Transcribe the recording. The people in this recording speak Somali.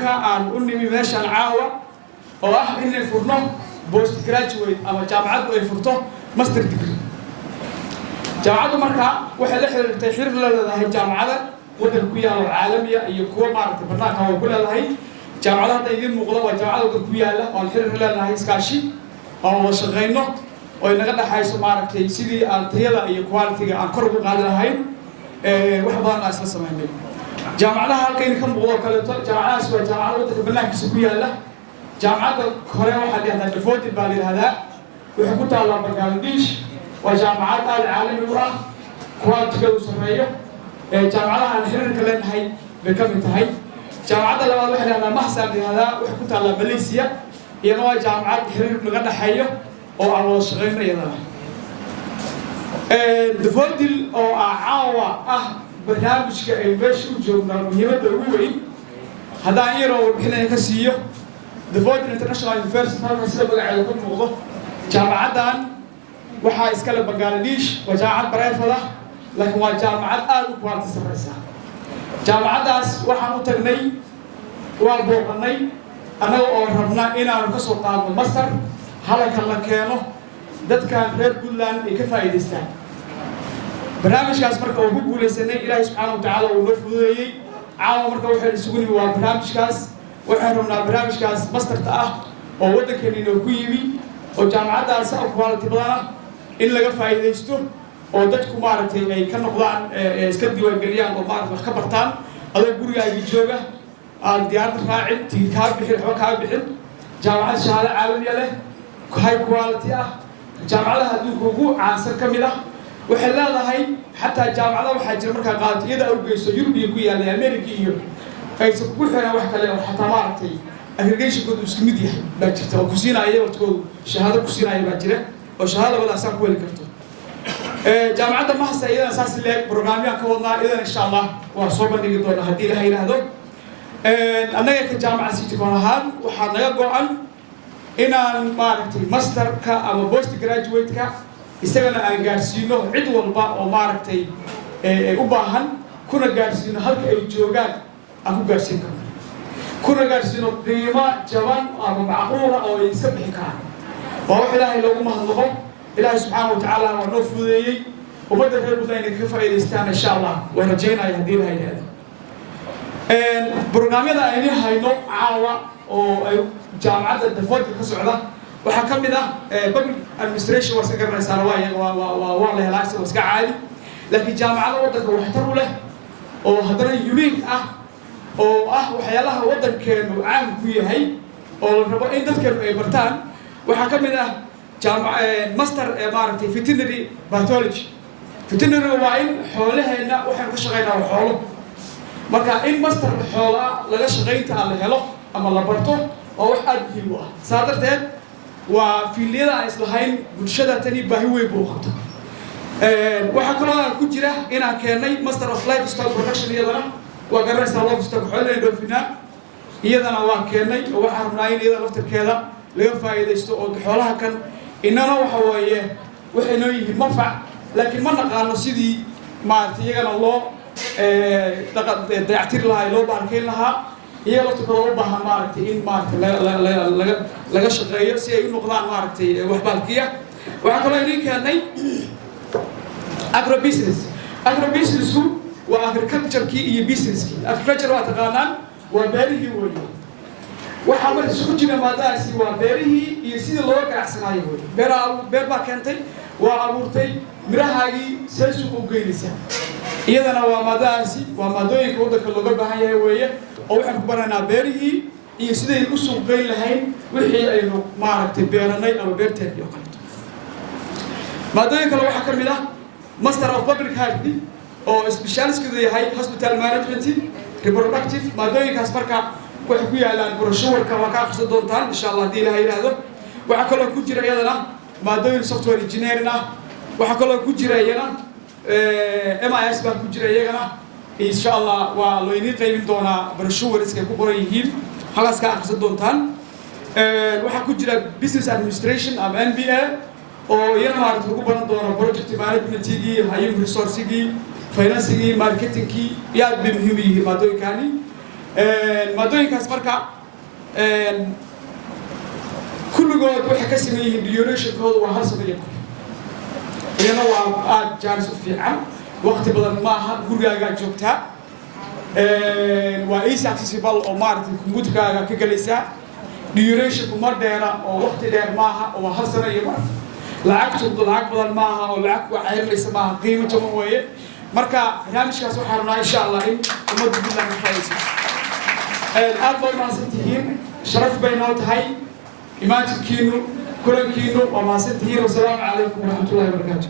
عن أني ماشى العاوة أو إن الفرنو بوست جراduate أما جامعة الفرطة ماستر ديجري جامعة مركا وحلا تحرير لهي جامعة ودن كويا العالمية يكون معرض برنامج هو كل هاي جامعة تيجي مغلقة جامعة ودن كويا لا والحرير لهي سكاشي أو شغينه وينقدر حيث معرض سيدي التيلا يكوالتي عن قرب قادر هاي وحضرنا أساس سمعني جامعة هالكين كم بقول كله جامعة سوى جامعة ودك برنامج سكويا له جامعة كوريا وحدي هذا الفوت البالي هذا وحكوت على بنغلاديش وجامعات العالم الأخرى كوالتي وسمية جامعة الحين كلن هاي بكم انتهي جامعة لما وحنا على محسن هذا وحكوت على ماليزيا ينوع جامعات الحين نقدر حيه أو على شغلنا يلا الفوت أو عاوة برنامج كإنفاش وجونا مهمة ضروري هذا يرو بحنا كسيه The Void International University هذا سبب على كل موضوع جامعة دان وحا إسكال بنغلاديش وجامعة بريفلا لكن وجامعة آل كوارت سفرسا جامعة داس وحا متغني والبوغني أنا أورهبنا إنا نكسو قام الماستر هلك الله كانوا دad كان رير بولان كفايدستان برنامج كاس مركا ugu guuleysanay Ilaahay subhanahu wa ta'ala uu nafudayay caawa marka waxa isugu nimi waa barnaamijkaas waxaan rabnaa barnaamijkaas masterta ah oo wadankeena ku yimi oo jaamacadaas oo quality badan in laga faa'iideysto oo dadku maaragtay ay ka noqdaan iska diiwaan galiyaan oo maaragtay wax ka bartaan adoo gurigaaga jooga aan diyaar raacin tii ka bixin jaamacad shahaado caalami leh high quality ah jaamacadaha adduunka ugu caansan ka mid ah waxay leedahay xataa jaamacadaha waxaa jira markaa qaadato iyada u geyso Yurub ku yaala America iyo aysan ku xiraan wax kale oo xataa maaragtay aggregation-koodu isku mid yahay baa jirta oo ku siinaya waqtigoodu shahaado ku siinaya baa jira oo shahaado wada asan ku weli karto jaamacadda Mahsa iyadana saas leeg barnaamijka ka wadnaa iyadana insha Allah waa soo bandhigi doonaa haddii Ilaahay yiraahdo annaga ka jaamacad City Konahan waxaa naga go'an inaan maaragtay masterka ama post graduate-ka isagana aan gaarsiino cid walba oo maaragtay u baahan kuna gaarsiino halka ay joogaan aan ku gaarsiin karno kuna gaarsiino qiimo jaban ama macquul ah oo ay iska bixi karaan waa wax Ilaahay loogu mahadnaqo Ilaahay subhanahu wa ta'ala waa noo fududeeyay ummadda reer Buntland ka faa'iideystaan insha Allah waan rajaynayaa haddii Ilaahay yiraahdo barnaamijyada aynu hayno caawa oo ay jaamacadda Dafoodi ka socda waxaa ka mid ah public administration waa iska garanaysaa waa la helaa iska caadi laakiin jaamacadda waddanka waxtar u leh oo haddana unique ah oo ah waxyaalaha waddankeenu caan ku yahay oo la rabo in dadkeenu ay bartaan waxaa ka mid ah master maaragtay veterinary pathology veterinary waa in xoolaheena waxaan ka shaqeynaa xoolo marka in master xoola laga shaqeynta la helo ama la barto oo wax aad muhiim u ah saa darteed وفيليدا إسلاهين بتشدة تاني بهوي بوقته. وحكنا كجرة إنا كأني ماستر أوف لايف ستايل برودكشن يدنا وقررت لايف ستايل حلنا ندفنا يدنا وكأني وحرمنا يدنا نفتر كذا لينفع يدستو حولها كان إننا وحويه وحنوي منفع لكن ما نقال سيدي ما تيجنا الله دعتير لها لو باركين لها هي لو تقول بها مارتي إن مارتي لا شغية سي نقطة مارتي وحبالكية وعقلا يريك هني أغرو بيزنس هو وأغريكلتشر كي هي بيزنس كي أغريكلتشر واتقانان وبيره ولي وحمل سكوتنا مدارسي وبيره يصير لوك أحسن هاي ولي بيربا كنتي وعبورتي مرهاجي سلسو وجيلسة إذا أنا ومدارسي ومدوي كودك اللغة بهاي ويا أو إحنا كبرنا بيره يصير يقصوا بين لهين وحي إنه معركة بيرناي أو بيرتين يقلد مدوي كلو حكم له ماستر أوف بابليك هيلث أو سبيشاليست كذا هاي هوسبيتال مانجمنت ريبرودكتيف مدوي كاسبركا وحكي على البروشور كما كاخذ دونتان إن شاء الله دي لهي هذا وحكوا كوجرا يدنا مدوي سوفت وير انجينيرنا وحكوا كوجرا يدنا MIS بقى كوجرا يدنا إن شاء الله ولويني قيمين دونا برشور إسكا كوبريهين خلاص كأخذ دونتان وحكوا جرا business administration أم MBA oo iyana maaragtay ugu baran doona project managementigii human resourcegii financigii marketingkii iyo aad bay muhiim u yihiin maadooyinkani maadooyinkaas marka kulligood waxay ka sameyn yihiin durationkooda waa hal sano iyo iyana waa aad jaanis u fiican waqti badan maaha gurigaagaa joogtaa waa easy accessible oo maaragtay computerkaaga ka galaysaa durationku ma dheera oo waqti dheer maaha oo hal sano iyo lacagtu lacag badan maaha oo lacag ku cayrinaysa maaha qiimo jaban weeye marka barnaamijkaas waxaan rabnaa insha allah in ummadda buntland ka faa'iidayso aad baad mahadsantihiin sharaf bay noo tahay imaantinkiinu kulankiinu waa mahadsantihiin wasalaamu calaykum waraxmatullahi wabarakaatu